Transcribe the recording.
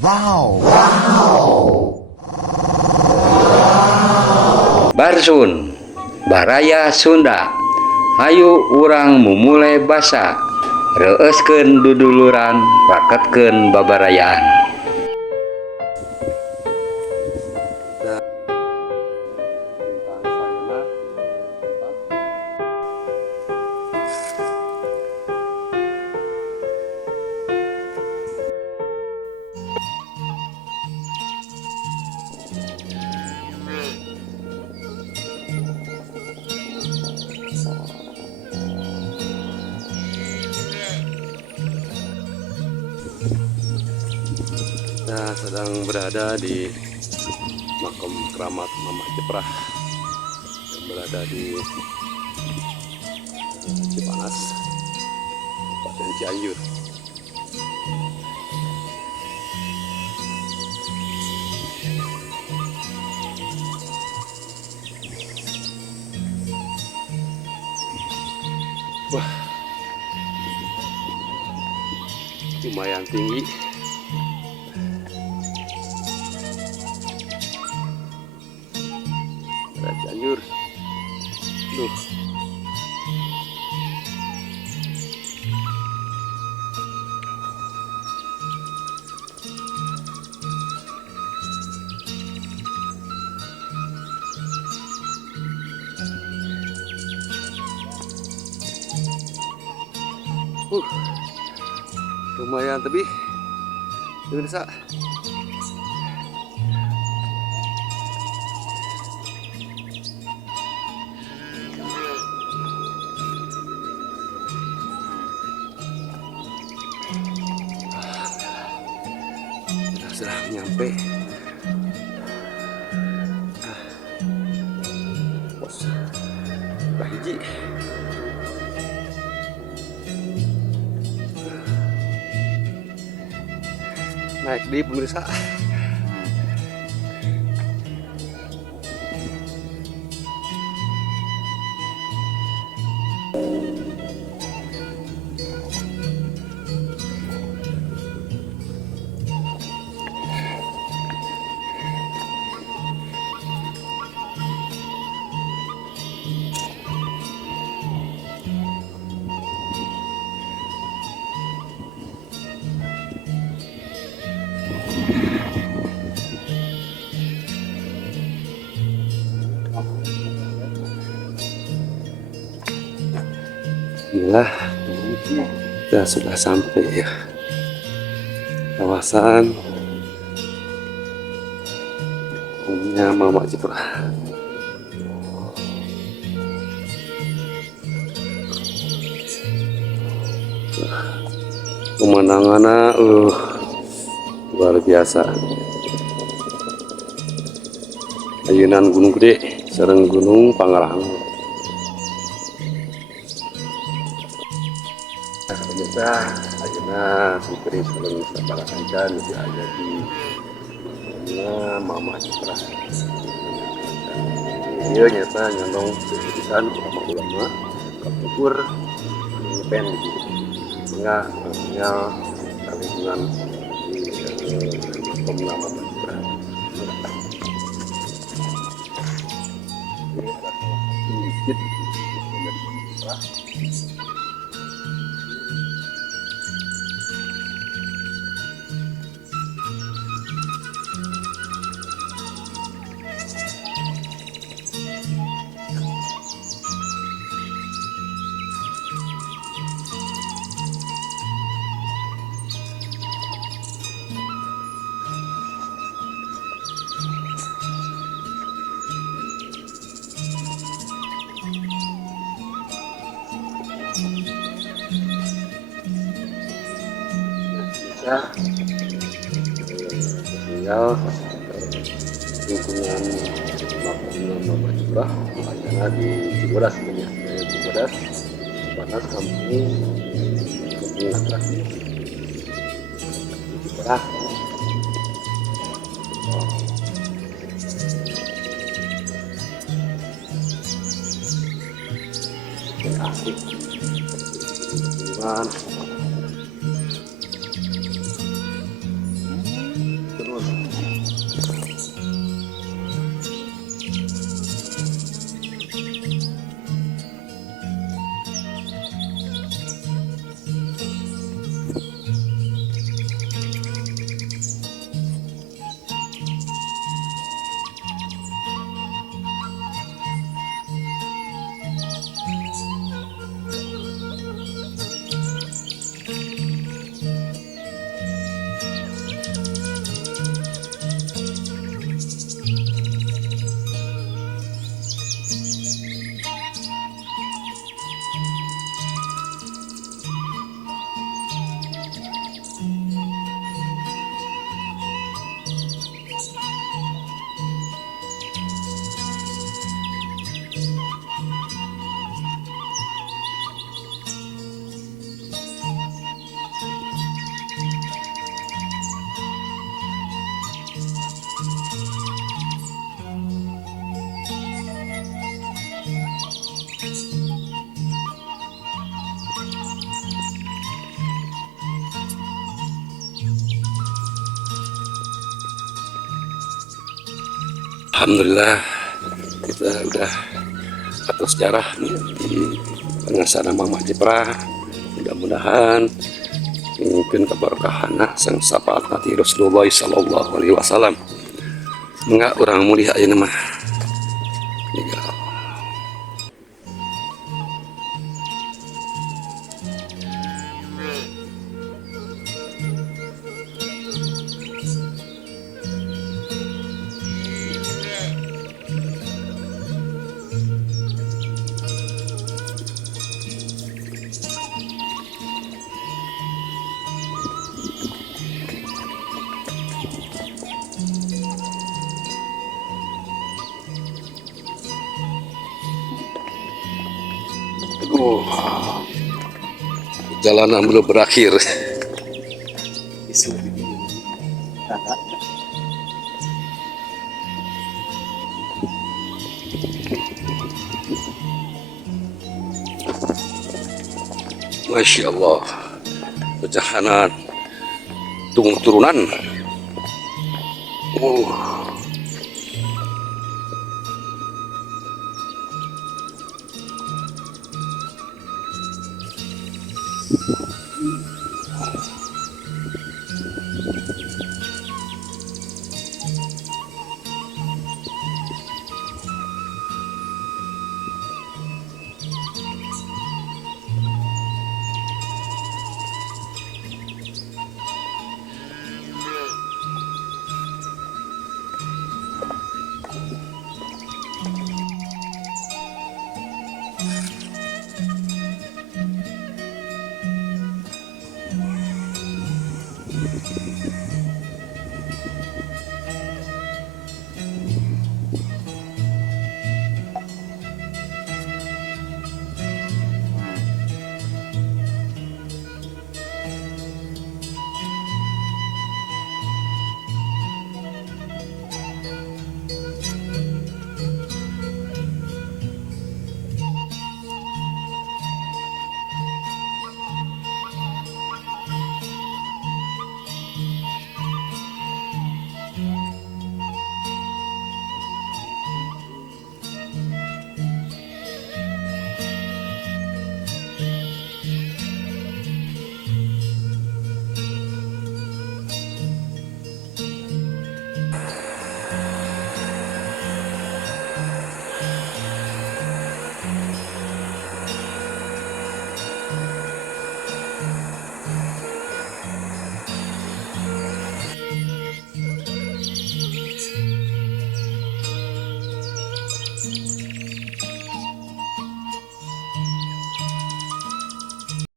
Wow. Barsun Baraya Sunda. Hayu urang memulai basa, reuskeun duduluran, raketkeun babarayaan. Kita sedang berada di makam keramat Mama Jeprah yang berada di Cipanas, Kabupaten Cianjur. Wah, lumayan tinggi. Cianjur. Duh. Lumayan tapi bisa. Sudah nyampe. Bos, udah hiji. Naik di pemirsa. Inilah kita sudah sampai ya kawasan punya Mama Jeprah. Pemandangannya luar biasa. Ayunan Gunung Gede sareng Gunung Pangrango. Pemirsa, ayeuna Supri sareng sabaraha nuju aya di Mama Jeprah. Ieu nyata nyandong pisan ulama-ulama kapungkur nyepen di tengah lingkungan di Mama Jeprah. Ini tinggal lingkungan makam Mama Jeprah ada di Cibodas sebenarnya. Cibodas, Cipanas, kampung atraksi Jeprah. Asik. Gimana? Alhamdulillah kita udah atur sejarah nih di pengasaran Mama Jeprah. Mudah-mudahan mungkin keberkahan sang syafaat nanti Rasulullah sallallahu alaihi wasallam. Enggak orang mulia aja nama. Jalanan belum berakhir. Masya Allah, perjalanan turunan.